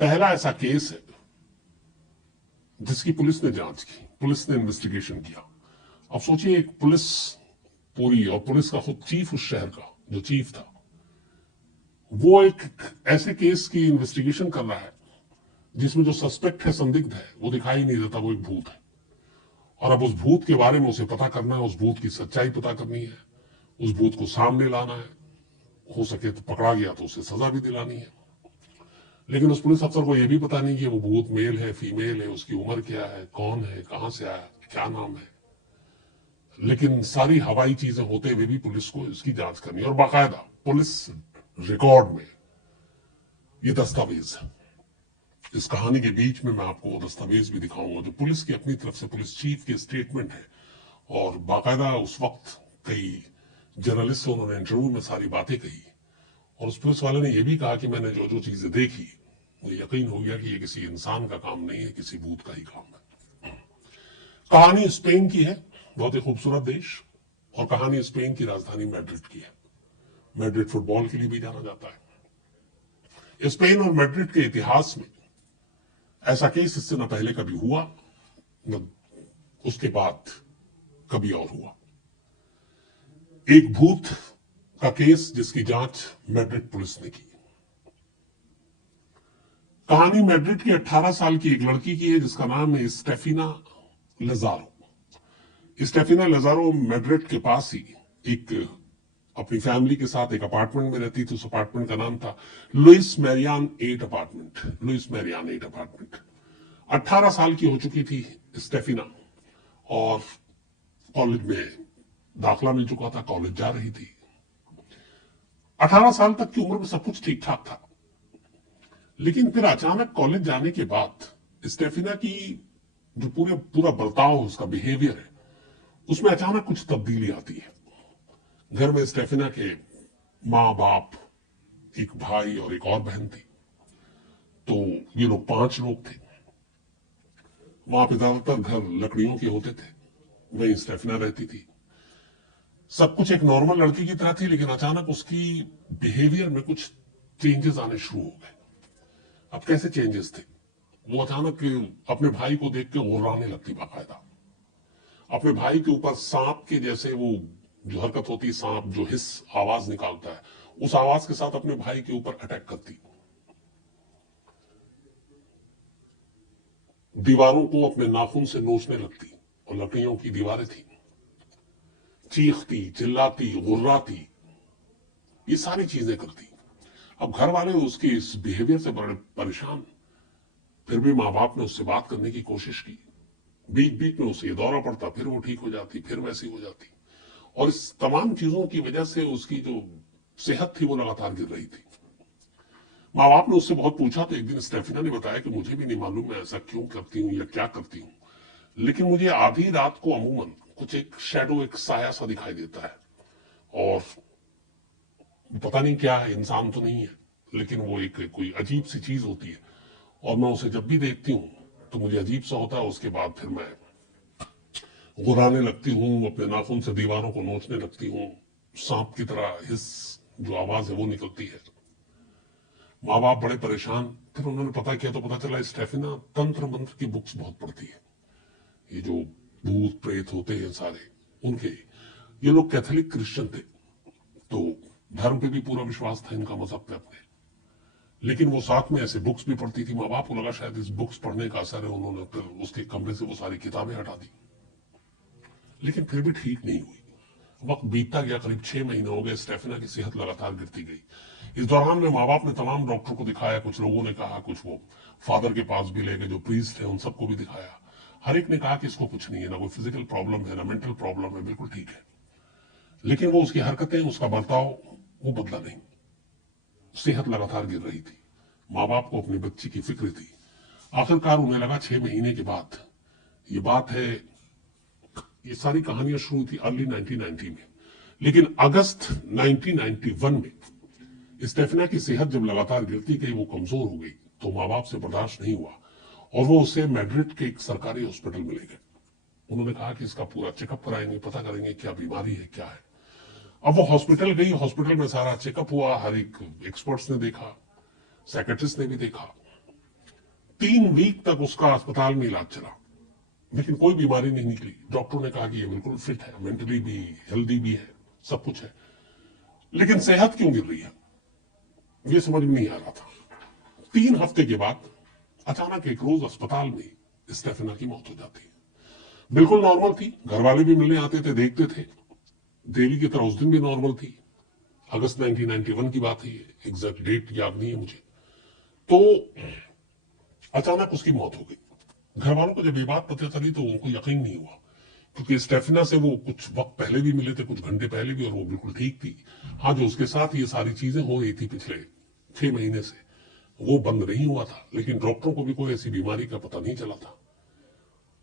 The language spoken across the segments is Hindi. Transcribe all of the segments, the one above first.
पहला ऐसा केस है जिसकी पुलिस ने जांच की, पुलिस ने इन्वेस्टिगेशन किया। अब सोचिए, एक पुलिस पूरी, और पुलिस का खुद चीफ उस शहर का जो चीफ था, वो एक ऐसे केस की इन्वेस्टिगेशन कर रहा है जिसमें जो सस्पेक्ट है, संदिग्ध है, वो दिखाई नहीं देता, वो एक भूत है। और अब उस भूत के बारे में उसे पता करना है, उस भूत की सच्चाई पता करनी है, उस भूत को सामने लाना है, हो सके तो पकड़ा गया तो उसे सजा भी दिलानी है। लेकिन उस पुलिस अफसर को यह भी पता नहीं कि वो भूत मेल है, फीमेल है, उसकी उम्र क्या है, कौन है, कहां से आया, क्या नाम है। लेकिन सारी हवाई चीजें होते हुए भी पुलिस को इसकी जांच करनी है, और बाकायदा पुलिस रिकॉर्ड में ये दस्तावेज है। इस कहानी के बीच में मैं आपको वो दस्तावेज भी दिखाऊंगा जो पुलिस की अपनी तरफ से, पुलिस चीफ के स्टेटमेंट है। और बाकायदा उस वक्त कई जर्नलिस्ट से उन्होंने इंटरव्यू में सारी बातें कही, और उस पुलिस वाले ने यह भी कहा कि मैंने जो जो चीजें देखी, मुझे यकीन हो गया कि ये किसी इंसान का काम नहीं है, किसी भूत का ही काम है। कहानी स्पेन की है, बहुत ही खूबसूरत देश, और कहानी स्पेन की राजधानी मैड्रिड की है। मैड्रिड फुटबॉल के लिए भी जाना जाता है। स्पेन और मैड्रिड के इतिहास में ऐसा केस इससे न पहले कभी हुआ, न उसके बाद कभी और हुआ। एक भूत का केस जिसकी जांच मैड्रिड पुलिस ने की। कहानी मैड्रिड की 18 साल की एक लड़की की है जिसका नाम है स्टेफिना लजारो। स्टेफिना लजारो मैड्रिड के पास ही एक अपनी फैमिली के साथ एक अपार्टमेंट में रहती थी। उस अपार्टमेंट का नाम था Louis Marian 8 apartment. Louis Marian 8 apartment. 18 साल की हो चुकी थी स्टेफिना, और कॉलेज में दाखला मिल चुका था, कॉलेज जा रही थी। 18 साल तक की उम्र में सब कुछ ठीक ठाक था, लेकिन फिर अचानक कॉलेज जाने के बाद स्टेफिना की जो पूरा बर्ताव, उसका बिहेवियर है, उसमें अचानक कुछ तब्दीली आती है। घर में स्टेफिना के माँ बाप, एक भाई और एक और बहन थी, तो ये लोग 5 लोग थे। वहां पे ज्यादातर घर लकड़ियों के होते थे, वहीं स्टेफिना रहती थी। सब कुछ एक नॉर्मल लड़की की तरह थी, लेकिन अचानक उसकी बिहेवियर में कुछ चेंजेस आने शुरू हो गए। अब कैसे चेंजेस थे? वो अचानक अपने भाई को देख के गुर्राने लगती, बाकायदा अपने भाई के ऊपर सांप के जैसे, वो जो हरकत होती है, सांप जो हिस आवाज निकालता है, उस आवाज के साथ अपने भाई के ऊपर अटैक करती। दीवारों को अपने नाखून से नोचने लगती, और लकड़ियों की दीवारें थी। चीखती, चिल्लाती, गुर्राती, ये सारी चीजें करती। अब घर वाले उसके इस बिहेवियर से बड़े परेशान। फिर भी माँ बाप ने उससे बात करने की कोशिश की। बीच बीच में उसे ये दौरा पड़ता, फिर वो ठीक हो जाती, फिर वैसी हो जाती। और इस तमाम चीजों की वजह से उसकी जो सेहत थी वो लगातार गिर रही थी। माँ बाप ने उससे बहुत पूछा, तो एक दिन स्टेफिना ने बताया कि मुझे भी नहीं मालूम मैं ऐसा क्यों करती हूँ या क्या करती हूँ, लेकिन मुझे आधी रात को अमूमन कुछ एक शैडो, एक साया सा दिखाई देता है, और पता नहीं क्या है, इंसान तो नहीं है, लेकिन वो एक कोई अजीब सी चीज होती है, और मैं उसे जब भी देखती हूँ तो मुझे अजीब सा होता है। उसके बाद फिर मैं गुर्राने लगती हूँ, अपने नाखून से दीवारों को नोचने लगती हूँ, सांप की तरह हिस जो आवाज है वो निकलती है। माँ बाप बड़े परेशान। फिर उन्होंने पता किया तो पता चला स्टेफिना तंत्र मंत्र की बुक्स बहुत पढ़ती है। ये जो भूत प्रेत होते हैं सारे, उनके, ये लोग कैथोलिक क्रिश्चियन थे, तो धर्म पे भी पूरा विश्वास था इनका, मजहब पे अपने, लेकिन वो साथ में ऐसे बुक्स भी पढ़ती थी। माँ बाप को लगा शायद इस बुक्स पढ़ने का असर है, उन्होंने फिर उसके कमरे से वो सारी किताबें हटा दी, लेकिन फिर भी ठीक नहीं हुई। वक्त बीतता गया, करीब 6 महीने हो गए, स्टेफिना की सेहत लगातार गिरती गई। इस दौरान में माँ बाप ने तमाम डॉक्टर को दिखाया, कुछ लोगों ने कहा, कुछ वो फादर के पास भी ले गए जो प्रीस्ट है, उन सबको भी दिखाया। हर एक ने कहा कि इसको कुछ नहीं है, ना कोई फिजिकल प्रॉब्लम है, ना मेंटल प्रॉब्लम है, बिल्कुल ठीक है। लेकिन वो उसकी हरकतें, उसका बर्ताव, वो बदला नहीं। सेहत लगातार गिर रही थी। माँ बाप को अपनी बच्ची की फिक्र थी। आखिरकार उन्हें लगा 6 महीने के बाद, ये बात है, ये सारी कहानियां शुरू थी अर्ली 1990 में, लेकिन अगस्त 1991 में स्टेफिना की सेहत जब लगातार गिरती गई, वो कमजोर हो गई, तो माँ बाप से बर्दाश्त नहीं हुआ, और वो उसे मैड्रिड के एक सरकारी हॉस्पिटल में ले गए। उन्होंने कहा कि इसका पूरा चेकअप कराएंगे, पता करेंगे क्या बीमारी है, क्या है। अब वो हॉस्पिटल गई, हॉस्पिटल में सारा चेकअप हुआ, हर एक एक्सपर्ट्स ने देखा, साइकेट्रिस्ट ने भी देखा, 3 वीक तक उसका अस्पताल में इलाज चला, लेकिन कोई बीमारी नहीं निकली। डॉक्टरों ने कहा कि ये बिल्कुल फिट है, मेंटली भी हेल्दी भी है, सब कुछ है, लेकिन सेहत क्यों गिर रही है, ये समझ में नहीं आ रहा था। 3 हफ्ते के बाद अचानक एक रोज अस्पताल में स्टेफेना की मौत हो जाती है। बिल्कुल नॉर्मल थी, घर वाले भी मिलने आते थे, देखते थे, डेली की तरह उस दिन भी नॉर्मल थी। अगस्त 1991 की बात है, एग्जैक्ट डेट याद नहीं है मुझे। तो अचानक उसकी मौत हो गई। घर वालों को जब ये बात पता चली तो उनको यकीन नहीं हुआ, क्योंकि स्टेफिना से वो कुछ वक्त पहले भी मिले थे, कुछ घंटे पहले भी, और वो बिल्कुल ठीक थी। हाँ, जो उसके साथ ये सारी चीजें हो रही थी पिछले 6 महीने से, वो बंद नहीं हुआ था, लेकिन डॉक्टरों को भी कोई ऐसी बीमारी का पता नहीं चला था।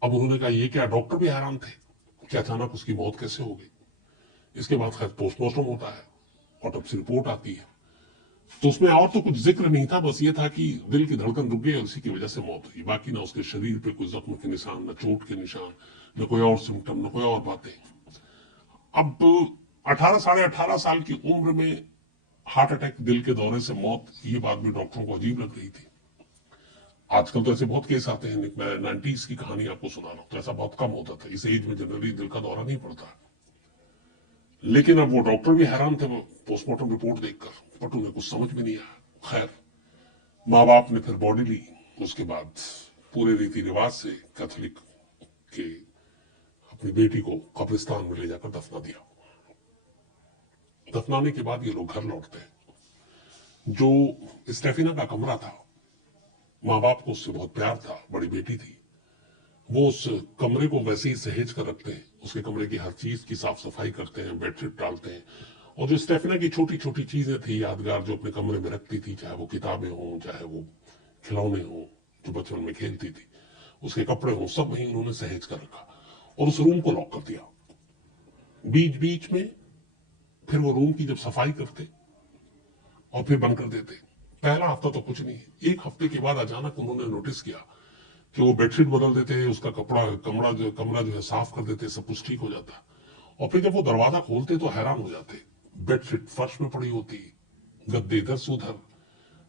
अब उन्होंने कहा ये क्या, डॉक्टर भी हैरान थे कि अचानक उसकी मौत कैसे हो गई। इसके बाद खैर पोस्टमार्टम होता है, ऑटोप्सी रिपोर्ट आती है, तो उसमें और तो कुछ जिक्र नहीं था, बस ये था कि दिल की धड़कन रुक गई और इसी की वजह से मौत हुई। बाकी ना उसके शरीर पे कोई जख्म के निशान, न चोट के निशान, न कोई और सिम्टम, न कोई और बातें। अब 18 साढ़े 18 साल की उम्र में हार्ट अटैक, दिल के दौरे से मौत, ये बात भी डॉक्टरों को अजीब लग रही थी। आजकल तो ऐसे बहुत केस आते हैं, मैं 90s की कहानी आपको सुना रहा हूं, तो ऐसा बहुत कम होता था। इस एज में जनरली दिल का दौरा नहीं पड़ता, लेकिन अब वो डॉक्टर भी हैरान थे पोस्टमार्टम रिपोर्ट देखकर, बट उन्हें कुछ समझ में नहीं आया। खैर, माँ बाप ने फिर बॉडी ली, उसके बाद पूरे रीति रिवाज से कैथोलिक के अपनी बेटी को कब्रिस्तान में ले जाकर दफना दिया। दफनाने के बाद ये लोग घर लौटते हैं। जो स्टेफिना का कमरा था, माँ बाप को उससे बहुत प्यार था, बड़ी बेटी थी, वो उस कमरे को वैसे ही सहेज कर रखते हैं। उसके कमरे की हर चीज की साफ सफाई करते हैं, बेडशीट डालते हैं, और जो स्टेफिना की छोटी छोटी चीजें थी यादगार, जो अपने कमरे में रखती थी, चाहे वो किताबें हों, चाहे वो खिलौने हों जो बचपन में खेलती थी, उसके कपड़े हों, सब वहीं उन्होंने सहेज कर रखा और उस रूम को लॉक कर दिया। बीच बीच में फिर वो रूम की जब सफाई करते और फिर बंद कर देते। पहला हफ्ता तो कुछ नहीं, 1 हफ्ते के बाद अचानक उन्होंने नोटिस किया कि वो बेडशीट बदल देते, उसका कमरा जो है साफ कर देते, सब कुछ ठीक हो जाता। और फिर जब वो दरवाजा खोलते तो हैरान हो जाते, बेडशीट फर्श में पड़ी होती, गद्दे इधर से उधर,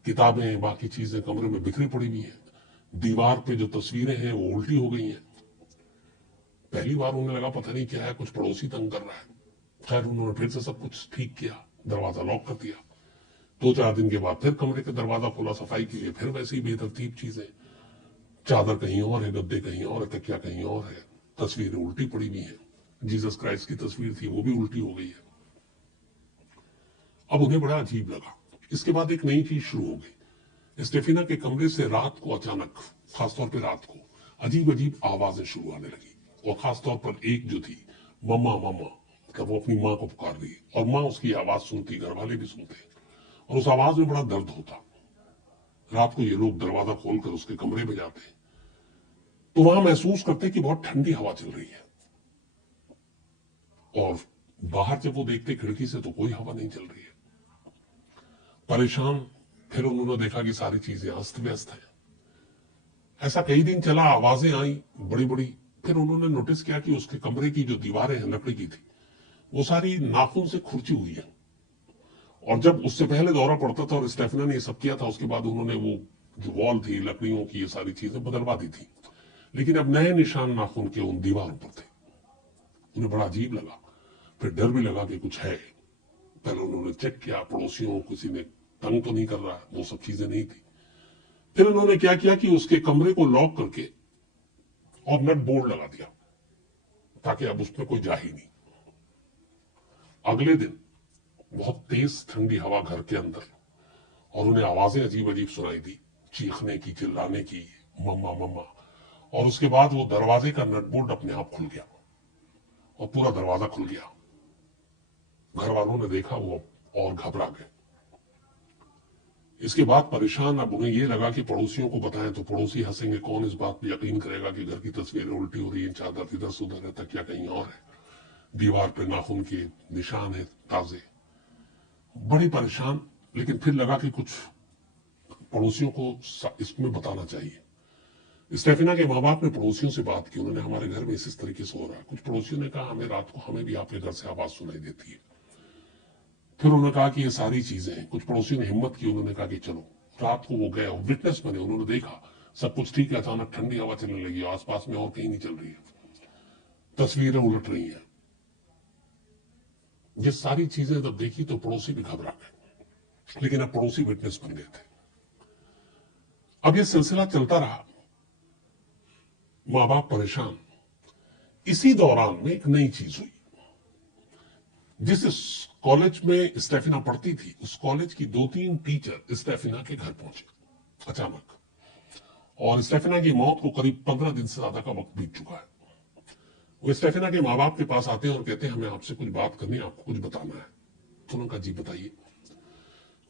किताबें बाकी चीजें कमरे में बिखरी पड़ी हुई है, दीवार पे जो तस्वीरें हैं वो उल्टी हो गई हैं। पहली बार उन्हें लगा पता नहीं क्या है, कुछ पड़ोसी तंग कर रहा है। खैर, उन्होंने फिर से सब कुछ ठीक किया, दरवाजा लॉक कर दिया। 2-4 दिन के बाद फिर कमरे का दरवाजा खोला सफाई के लिए, फिर वैसी बेतरतीब चीजें, चादर कहीं और है, गद्दे कहीं और है, तकिया कहीं और है, तस्वीरें उल्टी पड़ी हुई हैं। जीसस क्राइस्ट की तस्वीर थी, वो भी उल्टी हो गई है। अब उन्हें बड़ा अजीब लगा। इसके बाद एक नई चीज शुरू हो गई। स्टेफिना के कमरे से रात को अचानक, खासतौर पर रात को, अजीब अजीब आवाजें शुरू आने लगी, और खासतौर पर एक जो थी, मम्मा मम्मा, मतलब वो अपनी माँ को पुकार रही है, और माँ उसकी आवाज सुनती, घर वाले भी सुनते, और उस आवाज में बड़ा दर्द होता। रात को ये लोग दरवाजा खोलकर उसके कमरे में जाते, तो वहां महसूस करते कि बहुत ठंडी हवा चल रही है, और बाहर जब वो देखते खिड़की से तो कोई हवा नहीं चल रही है। परेशान, फिर उन्होंने देखा कि सारी चीजें अस्त व्यस्त हैं। ऐसा कई दिन चला, आवाजें आई बड़ी बड़ी। फिर उन्होंने नोटिस किया कि उसके कमरे की जो दीवारें हैं लकड़ी की थी, वो सारी नाखून से खुरची हुई है। और जब उससे पहले दौरा पड़ता था और स्टेफना ने ये सब किया था, उसके बाद उन्होंने वो जो वॉल थी लकड़ियों की, ये सारी चीजें बदलवा दी थी, लेकिन अब नए निशान नाखून के उन दीवारों पर थे। उन्हें बड़ा अजीब लगा, फिर डर भी लगा कि कुछ है। पहले उन्होंने चेक किया, पड़ोसियों, किसी ने तंग तो नहीं कर रहा है, वो सब चीजें नहीं थी। फिर उन्होंने क्या किया कि उसके कमरे को लॉक करके और नट बोर्ड लगा दिया, ताकि अब उसमें कोई जा ही नहीं। अगले दिन बहुत तेज ठंडी हवा घर के अंदर, और उन्हें आवाजें अजीब अजीब सुनाई दी, चीखने की, चिल्लाने की, मम्मा मम्मा। और उसके बाद वो दरवाजे का नट बोल्ट अपने आप खुल गया और पूरा दरवाजा खुल गया। घर वालों ने देखा, वो और घबरा गए। इसके बाद परेशान, अब उन्हें ये लगा कि पड़ोसियों को बताएं तो पड़ोसी हंसेंगे, कौन इस बात पर यकीन करेगा कि घर की तस्वीरें उल्टी हो रही हैं, चादर इधर से उधर है, तकिया कहीं और है, दीवार पे नाखून के निशान है ताजे। बड़ी परेशान, लेकिन फिर लगा कि कुछ पड़ोसियों को इसमें बताना चाहिए। स्टेफिना के माँ बाप ने पड़ोसियों से बात की, उन्होंने हमारे घर में इस तरीके से हो रहा है। कुछ पड़ोसियों ने कहा हमें रात को हमें भी आपके घर से आवाज सुनाई देती है। फिर उन्होंने कहा कि ये सारी चीजें हैं। कुछ पड़ोसियों ने हिम्मत की, उन्होंने कहा कि चलो। रात को वो गए और विटनेस बने, उन्होंने देखा सब कुछ ठीक है, अचानक ठंडी हवा चलने लगी, आसपास में और कहीं नहीं चल रही है, तस्वीरें उलट रही हैं। ये सारी चीजें जब देखी तो पड़ोसी भी घबरा गए, लेकिन अब पड़ोसी विटनेस बन गए थे। अब ये सिलसिला चलता रहा, मां बाप परेशान। इसी दौरान में एक नई चीज हुई। जिस कॉलेज में स्टेफिना पढ़ती थी, उस कॉलेज की 2-3 टीचर स्टेफिना के घर पहुंचे अचानक, और स्टेफिना की मौत को करीब 15 दिन से ज्यादा का वक्त बीत चुका है। वो स्टेफिना के माँ बाप के पास आते हैं और कहते हैं हमें आपसे कुछ बात करनी है, आपको कुछ बताना है। तो उन्होंने कहा जी बताइए।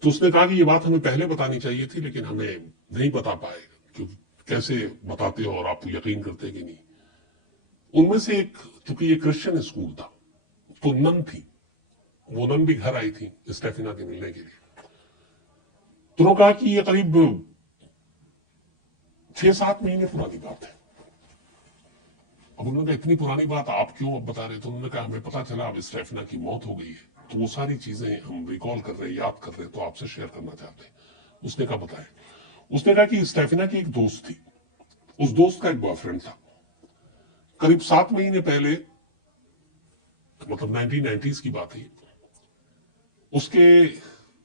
तो उसने कहा कि ये बात हमें पहले बतानी चाहिए थी, लेकिन हमें नहीं बता पाए, क्योंकि कैसे बताते हो और आप यकीन करते कि नहीं। उनमें से एक, चूंकि ये क्रिश्चियन स्कूल था, तो नन थी, वो नन भी घर आई थी स्टेफिना के मिलने के लिए। तो उन्होंने कहा कि ये करीब 6-7 महीने पुरानी बात है। अब उन्होंने कहा इतनी पुरानी बात आप क्यों अब बता रहे? तो उन्होंने कहा हमें पता चला अब स्टेफिना की मौत हो गई है, तो वो सारी चीजें हम रिकॉल कर रहे हैं, याद कर रहे हैं, तो आपसे शेयर करना चाहते हैं। उसने कहा बताएं। उसने कहा कि स्टेफिना की एक दोस्त थी, उस दोस्त का एक बॉयफ्रेंड था। करीब 7 महीने पहले, मतलब 1990s की बात है, उसके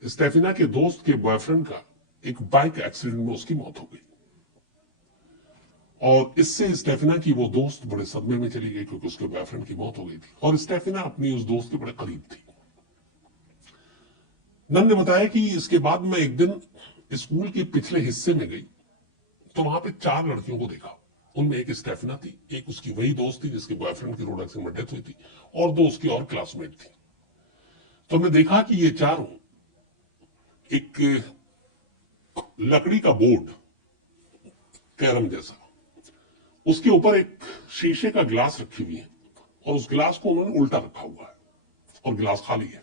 स्टेफिना के दोस्त के बॉयफ्रेंड का एक बाइक एक्सीडेंट में उसकी मौत हो गई, और इससे स्टेफिना की वो दोस्त बड़े सदमे में चली गई, क्योंकि उसके बॉयफ्रेंड की मौत हो गई थी, और स्टेफिना अपनी उस दोस्त के बड़े करीब थी। नन ने बताया कि इसके बाद मैं एक दिन स्कूल के पिछले हिस्से में गई, तो वहां पे 4 लड़कियों को देखा। उनमें एक स्टेफिना थी, एक उसकी वही दोस्त थी जिसके बॉयफ्रेंड की रोड एक्सीडेंट में डेथ हुई थी, और 2 उसकी और क्लासमेट थी। तो हमने देखा कि ये चारों एक लकड़ी का बोर्ड, कैरम जैसा, उसके ऊपर एक शीशे का गिलास रखी हुई है, और उस गिलास को उन्होंने उल्टा रखा हुआ है, और गिलास खाली है,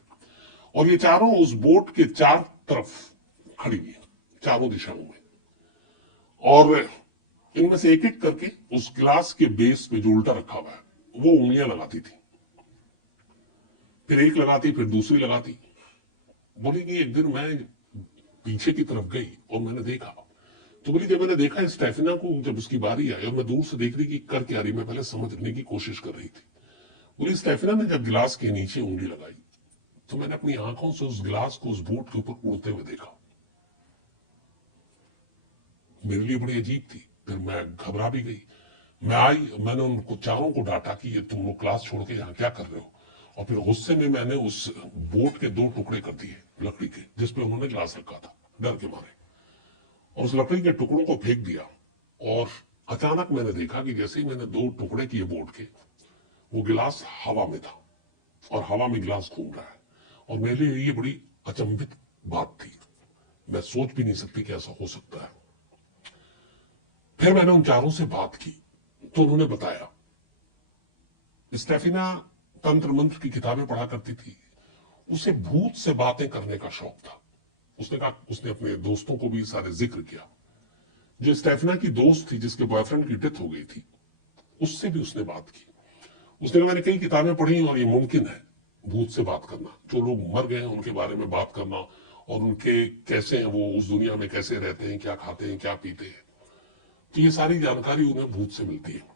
और ये चारों उस बोट के 4 तरफ खड़ी हुई है, चारों दिशाओं में, और इनमें से एक एक करके उस गिलास के बेस पे जो उल्टा रखा हुआ है वो उंगलियां लगाती थी, फिर एक लगाती, फिर दूसरी लगाती। बोली कि एक दिन मैं पीछे की तरफ गई और मैंने देखा, तो बोली जब मैंने देखा स्टेफिना को, जब उसकी बारी आई और मैं दूर से देख रही कि कर क्या रही, मैं पहले समझने की कोशिश कर रही थी। बोली स्टेफिना ने जब गिलास के नीचे उंगली लगाई, तो मैंने अपनी आंखों से उस गिलास को उस बोट के ऊपर उड़ते हुए देखा। मेरे लिए बड़ी अजीब थी, फिर मैं घबरा भी गई। मैं आई, मैंने उनको चारों को डांटा कि ये तुम लोग क्लास छोड़ के यहाँ क्या कर रहे हो, और फिर गुस्से में मैंने उस बोट के 2 टुकड़े कर दिए लकड़ी के, जिसपे उन्होंने गिलास रखा था, डर के मारे, और उस लकड़ी के टुकड़ों को फेंक दिया। और अचानक मैंने देखा कि जैसे ही मैंने 2 टुकड़े किए बोट के, वो गिलास हवा में था, और हवा में गिलास घूम रहा है, और मेरे लिए ये बड़ी अचंभित बात थी, मैं सोच भी नहीं सकती कि ऐसा हो सकता है। फिर मैंने उन चारों से बात की, तो उन्होंने बताया स्टेफिना तंत्र मंत्र की किताबें पढ़ा करती थी, उसे भूत से बातें करने का शौक था। उसने कहा, उसने अपने दोस्तों को भी सारे जिक्र किया। जो स्टेफिना की दोस्त थी जिसके बॉयफ्रेंड की डेथ हो गई थी, उससे भी उसने बात की। उसने कहा मैंने कई किताबें पढ़ी और ये मुमकिन है भूत से बात करना, जो लोग मर गए हैं उनके बारे में बात करना, और उनके कैसे हैं वो उस दुनिया में, कैसे रहते हैं, क्या खाते हैं, क्या पीते हैं, तो ये सारी जानकारी उन्हें भूत से मिलती है।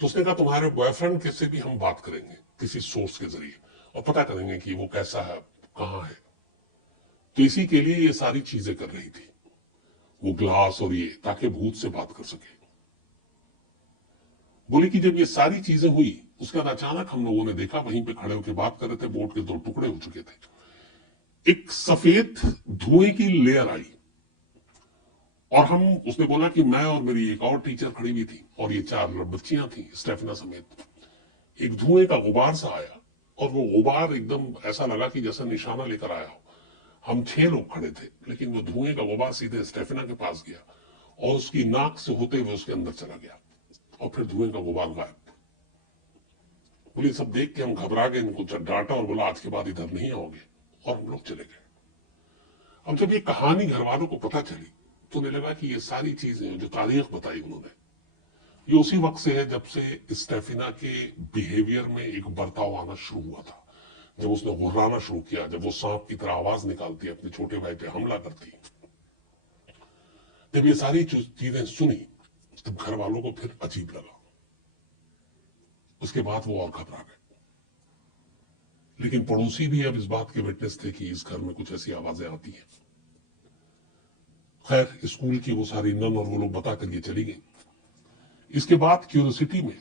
तो उसने कहा तुम्हारे बॉयफ्रेंड के से भी हम बात करेंगे किसी सोर्स के जरिए, और पता करेंगे कि वो कैसा है, कहाँ है। तो इसी के लिए ये सारी चीजें कर रही थी, वो ग्लास और ये, ताकि भूत से बात कर सके। बोले कि जब ये सारी चीजें हुई, उसके बाद अचानक हम लोगों ने देखा, वहीं पे खड़े होकर बात कर रहे थे, बोट के 2 टुकड़े हो चुके थे, एक सफेद धुएं की लेयर आई, और हम, उसने बोला कि मैं और मेरी एक और टीचर खड़ी हुई थी, और ये 4 बच्चियां थी स्टेफिना समेत। एक धुएं का गुबार सा आया, और वो गुबार एकदम ऐसा लगा कि जैसा निशाना लेकर आया हो। हम 6 लोग खड़े थे, लेकिन वो धुएं का गुबार सीधे स्टेफिना के पास गया, और उसकी नाक से होते हुए उसके अंदर चला गया, और फिर धुएं का गुबार गायब। बोले सब देख के हम घबरा गए, इनको डांटा और बोला आज के बाद इधर नहीं आओगे, और हम लोग चले गए। अब जब ये कहानी घर वालों को पता चली, तो उन्हें लगा कि ये सारी चीजें जो तारीख बताई उन्होंने, ये उसी वक्त से है जब से स्टेफिना के बिहेवियर में एक बर्ताव आना शुरू हुआ था, जब उसने गुर्राना शुरू किया, जब वो सांप की तरह आवाज निकालती, अपने छोटे भाई पे हमला करती। जब ये सारी चीजें सुनी तब घर वालों को फिर अजीब लगा। उसके बाद वो और घबरा गए। लेकिन पड़ोसी भी अब इस बात के विटनेस थे कि इस घर में कुछ ऐसी आवाजें आती हैं। खैर, स्कूल की वो सारी नन और वो लोग बता कर ये चली गई। इसके बाद क्यूरियोसिटी में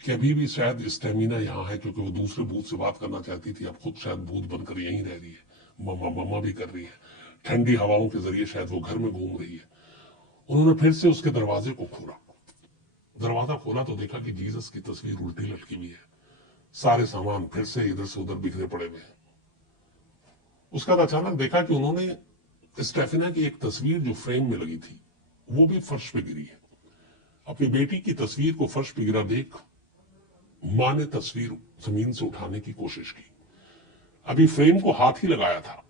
कि अभी भी शायद स्टेमिना यहां है, क्योंकि वो दूसरे भूत से बात करना चाहती थी, अब खुद शायद भूत बनकर यहीं रह रही है, मम्मा मम्मा भी कर रही है, ठंडी हवाओं के जरिए शायद वो घर में घूम रही है। उन्होंने फिर से उसके दरवाजे को खोला। दरवाजा खोला तो देखा कि जीसस की तस्वीर उल्टी लटकी हुई है। सारे सामान फिर से इधर से उधर बिखरे पड़े हुए हैं। उसका अचानक देखा कि उन्होंने स्टेफिना की एक तस्वीर जो फ्रेम में लगी थी वो भी फर्श पे गिरी है। अपनी बेटी की तस्वीर को फर्श पे गिरा देख मां ने तस्वीर जमीन से उठाने की कोशिश की। अभी फ्रेम को हाथ ही लगाया था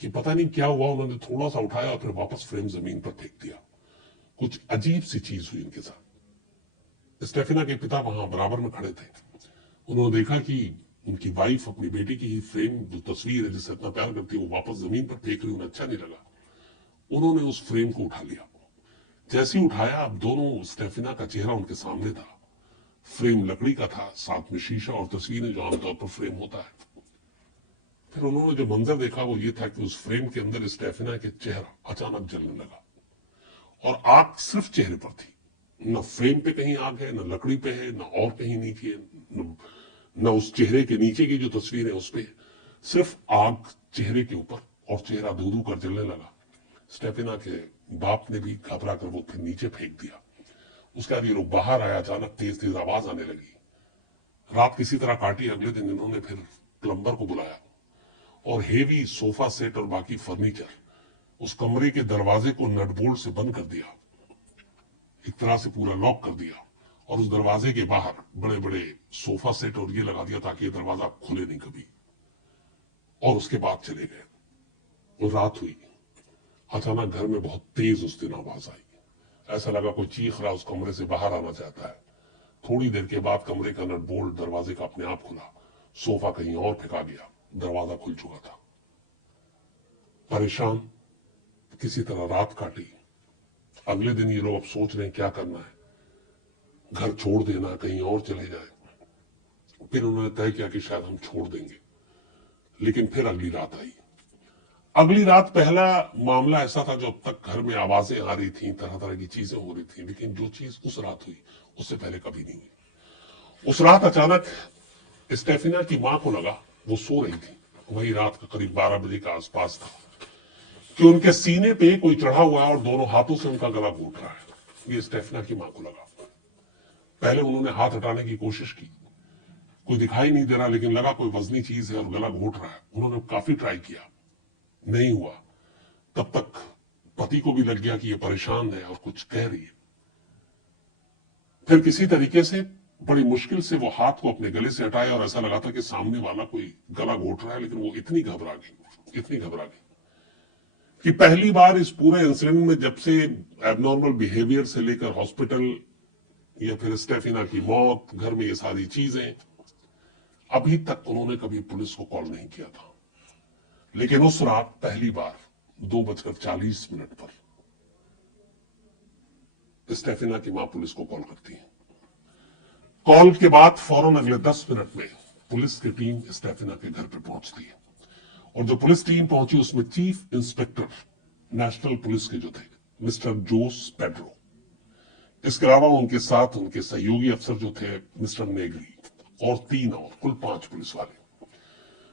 कि पता नहीं क्या हुआ, उन्होंने थोड़ा सा उठाया और फिर वापस फ्रेम जमीन पर फेंक दिया। कुछ अजीब सी चीज हुई उनके साथ। स्टेफिना के पिता वहां बराबर में खड़े थे। उन्होंने देखा कि उनकी वाइफ अपनी बेटी की फ्रेम जो तस्वीर है जिससे इतना प्यार करती है वो वापस जमीन पर फेंक रही, उन्हें अच्छा नहीं लगा। उन्होंने उस फ्रेम को उठा लिया। जैसे ही उठाया, अब दोनों स्टेफिना का चेहरा उनके सामने था। फ्रेम लकड़ी का था, साथ में शीशा और तस्वीरें जो आमतौर पर फ्रेम होता है। फिर उन्होंने जो मंजर देखा वो ये था कि उस फ्रेम के अंदर स्टेफिना के चेहरा अचानक जलने लगा और आग सिर्फ चेहरे पर थी। न फ्रेम पे कहीं आग है, न लकड़ी पे है, न और कहीं नीचे है, न उस चेहरे के नीचे की जो तस्वीर है उस पे, सिर्फ आग चेहरे के ऊपर, और चेहरा धू धू कर जलने लगा। स्टेफिना के बाप ने भी घबरा कर वो फिर नीचे फेंक दिया। उसके बाद ये लोग बाहर आया, अचानक तेज तेज आवाज आने लगी। रात किसी तरह काटी। अगले दिन इन्होंने फिर प्लम्बर को बुलाया और हेवी सोफा सेट और बाकी फर्नीचर उस कमरे के दरवाजे को नट बोल्ट से बंद कर दिया, एक तरह से पूरा लॉक कर दिया, और उस दरवाजे के बाहर बड़े बड़े सोफा सेट और ये लगा दिया ताकि ये दरवाजा खुले नहीं कभी। और उसके बाद चले गए। वो रात हुई। अचानक घर में बहुत तेज उस दिन आवाज आई। ऐसा लगा कोई चीख रहा, उस कमरे से बाहर आना चाहता है। थोड़ी देर के बाद कमरे का नट बोल्ट दरवाजे का अपने आप खुला। सोफा कहीं और फेंका गया, दरवाजा खुल चुका था। परेशान किसी तरह रात काटी। अगले दिन ये लोग अब सोच रहे हैं क्या करना है, घर छोड़ देना, कहीं और चले जाए। फिर उन्होंने तय किया कि शायद हम छोड़ देंगे। लेकिन फिर अगली रात आई। अगली रात पहला मामला ऐसा था जो अब तक घर में आवाजें आ रही थी, तरह तरह की चीजें हो रही थी, लेकिन जो चीज उस रात हुई उससे पहले कभी नहीं हुई। उस रात अचानक स्टेफिना की मां को लगा, वो सो रही थी, वही रात का करीब 12 बजे का आसपास था, कि उनके सीने पे कोई चढ़ा हुआ है और दोनों हाथों से उनका गला घोट रहा है। ये स्टेफिना की मां को लगा। पहले उन्होंने हाथ हटाने की कोशिश की, कोई दिखाई नहीं दे रहा, लेकिन लगा कोई वजनी चीज है और गला घोट रहा है। उन्होंने काफी ट्राई किया, नहीं हुआ। तब तक पति को भी लग गया कि ये परेशान है और कुछ कह रही है। फिर किसी तरीके से बड़ी मुश्किल से वो हाथ को अपने गले से हटाया और ऐसा लगा था कि सामने वाला कोई गला घोट रहा है, लेकिन वो इतनी घबरा गई कि पहली बार इस पूरे इंसिडेंट में, जब से एबनॉर्मल बिहेवियर से लेकर हॉस्पिटल या फिर स्टेफिना की मौत, घर में ये सारी चीजें, अभी तक उन्होंने कभी पुलिस को कॉल नहीं किया था। लेकिन उस रात पहली बार 2:40 पर स्टेफिना की मां पुलिस को कॉल करती है। कॉल के बाद फौरन अगले 10 मिनट में पुलिस की टीम स्टेफिना के घर पर पहुंचती है। और जो पुलिस टीम पहुंची उसमें चीफ इंस्पेक्टर नेशनल पुलिस के जो थे मिस्टर जोस पेड्रो, इसके अलावा उनके साथ उनके सहयोगी अफसर जो थे मिस्टर नेगरी, और 3 और, कुल 5 पुलिस वाले।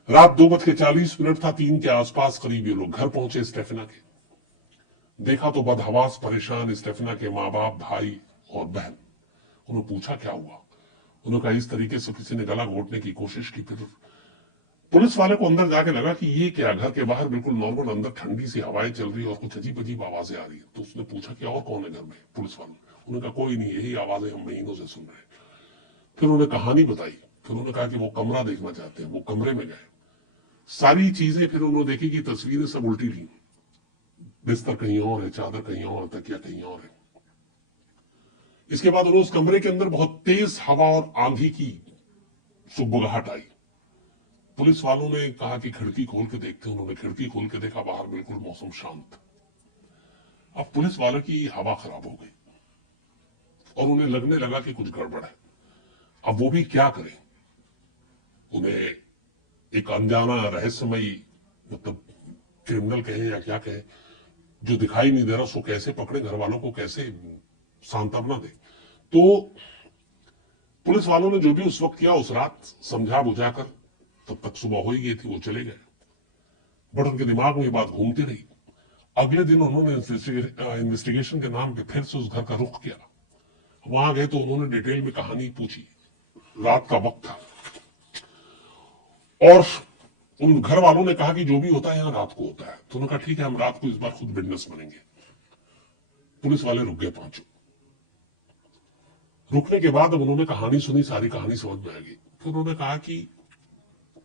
रात 2:40 था, 3 के आसपास करीब ये लोग घर पहुंचे स्टेफिना के। देखा तो बदहवास परेशान स्टेफिना के माँ बाप, भाई और बहन। उन्होंने पूछा क्या हुआ। उन्होंने कहा इस तरीके से किसी ने गला घोटने की कोशिश की। फिर पुलिस वाले को अंदर जाके लगा कि ये क्या, घर के बाहर बिल्कुल नॉर्मल, अंदर ठंडी सी हवाएं चल रही है और कुछ अजीब अजीब आवाजें आ रही है। तो उसने पूछा कि और कौन है घर में। पुलिस वालों उन्होंने कहा कोई नहीं, यही आवाजें हम महीनों से सुन रहे हैं। फिर उन्होंने कहानी बताई। फिर उन्होंने कहा कि वो कमरा देखना चाहते हैं। वो कमरे में गए, सारी चीजें फिर उन्होंने देखी कि तस्वीरें सब उल्टी ली, बिस्तर कहीं और है, चादर कहीं और, तकिया कहीं और है। इसके बाद उन्होंने उस कमरे के अंदर बहुत तेज हवा और आंधी की सुगबुगाहट आई। पुलिस वालों ने कहा कि खिड़की खोल के देखते हैं। उन्होंने खिड़की खोल के देखा, बाहर बिल्कुल मौसम शांत। अब पुलिस वालों की हवा खराब हो गई और उन्हें लगने लगा कि कुछ गड़बड़ है। अब वो भी क्या करें, उन्हें एक अनजाना रहस्यमयी, मतलब क्रिमिनल कहें या क्या कहें, जो दिखाई नहीं दे रहा उसको कैसे पकड़े, घर वालों को कैसे सांत्वना दे। तो पुलिस वालों ने जो भी उस वक्त किया, उस रात समझा बुझाकर, तब तक सुबह हो ही गई थी, वो चले गए। बट उनके दिमाग में ये बात घूमती रही। अगले दिन उन्होंने इन्वेस्टिगेशन के नाम पे फिर से उस घर का रुख किया। वहां गए तो उन्होंने डिटेल में कहानी पूछी। रात का वक्त था और उन घर वालों ने कहा कि जो भी होता है यहां रात को होता है। तो उन्होंने कहा ठीक है, हम रात को इस बार खुद विटनेस बनेंगे। पुलिस वाले रुक गए पांचों। रुकने के बाद अब उन्होंने कहानी सुनी, सारी कहानी समझ में आ गई। फिर उन्होंने कहा कि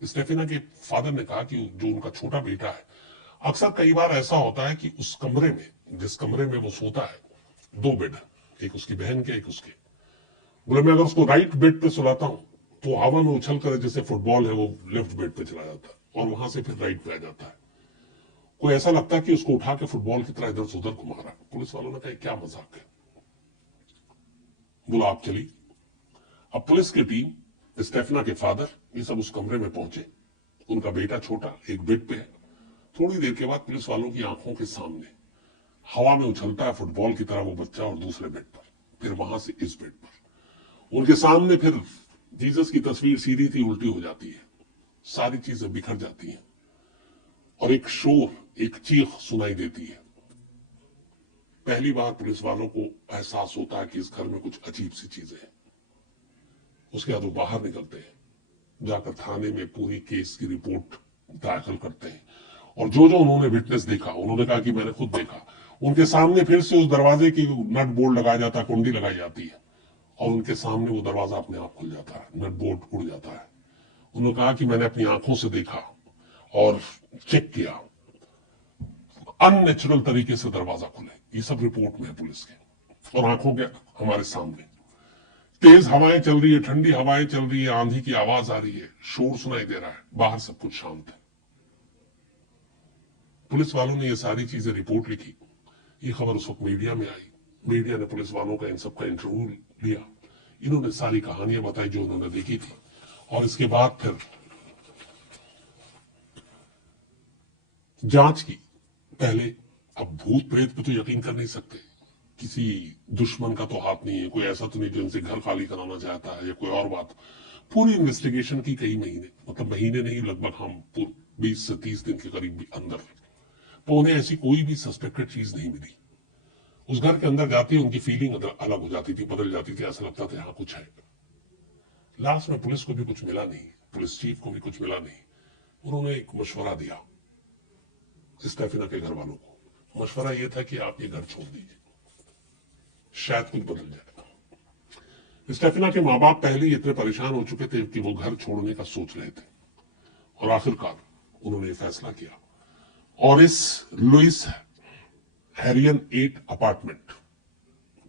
स्टेफिना के फादर ने कहा कि जो उनका छोटा बेटा है, अक्सर कई बार ऐसा होता है कि उस कमरे में, जिस कमरे में वो सोता है, दो बेड, एक उसकी बहन के, एक उसके। बोले मैं अगर उसको राइट बेड पे सुलाता हूं तो हवा में उछल कर, जैसे फुटबॉल है, वो लेफ्ट बेड पे चला जाता है और वहां से फिर राइट पे आ जाता है। कोई ऐसा लगता है कि उसको उठा के फुटबॉल की तरह इधर से उधर घुमा रहा है। पुलिस वालों ने कहा क्या मजाक है। बोला आप चली। अब पुलिस की टीम, स्टेफना के फादर, ये सब उस कमरे में पहुंचे। उनका बेटा छोटा एक बेड पे है। थोड़ी देर के बाद पुलिस वालों की आंखों के सामने हवा में उछलता है फुटबॉल की तरह वो बच्चा, और दूसरे बेड पर, फिर वहां से इस बेड पर उनके सामने फिर जीसस की तस्वीर सीधी थी उल्टी हो जाती है, सारी चीजें बिखर जाती हैं और एक शोर, एक चीख सुनाई देती है। पहली बार पुलिस वालों को एहसास होता है कि इस घर में कुछ अजीब सी चीजें हैं। उसके बाद वो बाहर निकलते हैं, जाकर थाने में पूरी केस की रिपोर्ट दाखिल करते हैं और जो जो उन्होंने विटनेस देखा, उन्होंने कहा कि मैंने खुद देखा। उनके सामने फिर से उस दरवाजे की नट बोल्ट लगाया जाता है, कुंडी लगाई जाती है और उनके सामने वो दरवाजा अपने आप खुल जाता है, नट बोल्ट उड़ जाता है। उन्होंने कहा कि मैंने अपनी आंखों से देखा और चेक किया, अननेचुरल तरीके से दरवाजा खुले। ये सब रिपोर्ट में है पुलिस के और आंखों के हमारे सामने। तेज हवाएं चल रही है, ठंडी हवाएं चल रही है, आंधी की आवाज आ रही है, शोर सुनाई दे रहा है, बाहर सब कुछ शांत है। पुलिस वालों ने ये सारी चीजें रिपोर्ट लिखी। ये खबर उस वक्त मीडिया में आई। मीडिया ने पुलिस वालों का इन सबका इंटरव्यू लिया। इन्होंने सारी कहानियां बताई जो उन्होंने देखी थी और इसके बाद फिर जांच की। पहले, अब भूत प्रेत पे तो यकीन कर नहीं सकते, किसी दुश्मन का तो हाथ नहीं है, कोई ऐसा तो नहीं जो इनसे घर खाली कराना चाहता है या कोई और बात। पूरी इन्वेस्टिगेशन की कई महीने, मतलब महीने नहीं, लगभग हम 20 से 30 दिन के करीब अंदर, तो उन्हें ऐसी कोई भी सस्पेक्टेड चीज नहीं मिली। उस घर के अंदर जाती उनकी फीलिंग अलग हो जाती थी, बदल जाती थी, ऐसा लगता था यहां कुछ है। लास्ट में पुलिस को भी कुछ मिला नहीं, पुलिस चीफ को भी कुछ मिला नहीं। उन्होंने एक मशवरा दिया स्टेफिना के घर वालों को। मशवरा यह था कि आप ये घर छोड़ दीजिए, शायद कुछ बदल जाएगा। स्टेफिना के माँ बाप पहले ही इतने परेशान हो चुके थे कि वो घर छोड़ने का सोच रहे थे और आखिरकार उन्होंने फैसला किया और इस लुइस हैरियन 8 अपार्टमेंट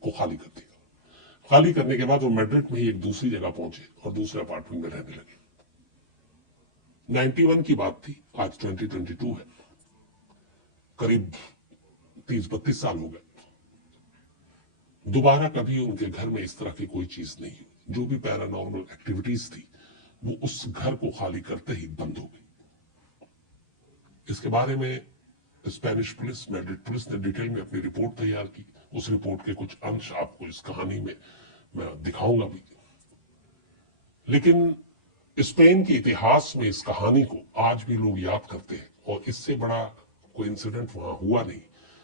को खाली कर दिया। खाली करने के बाद वो मैड्रिड में ही एक दूसरी जगह पहुंचे और दूसरे अपार्टमेंट में रहने लगे। 91 की बात थी, आज 2022 है, करीब 30-32 साल हो गए। दोबारा कभी उनके घर में इस तरह की कोई चीज नहीं हुई। जो भी पैरानॉर्मल एक्टिविटीज थी वो उस घर को खाली करते ही बंद हो गई। इसके बारे में स्पेनिश पुलिस, मैड्रिड पुलिस ने डिटेल में अपनी रिपोर्ट तैयार की। उस रिपोर्ट के कुछ अंश आपको इस कहानी में मैं दिखाऊंगा भी। लेकिन स्पेन के इतिहास में इस कहानी को आज भी लोग याद करते हैं और इससे बड़ा कोई इंसिडेंट वहां हुआ नहीं,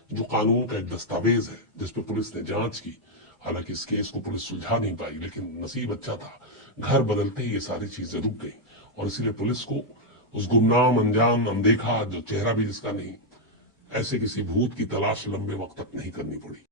जो कानून का एक दस्तावेज है जिसपे पुलिस ने जांच की। हालांकि इस केस को पुलिस सुलझा नहीं पाई, लेकिन नसीब अच्छा था, घर बदलते ही ये सारी चीजें रुक गई और इसीलिए पुलिस को उस गुमनाम, अनजान, अनदेखा, जो चेहरा भी जिसका नहीं, ऐसे किसी भूत की तलाश लंबे वक्त तक नहीं करनी पड़ी।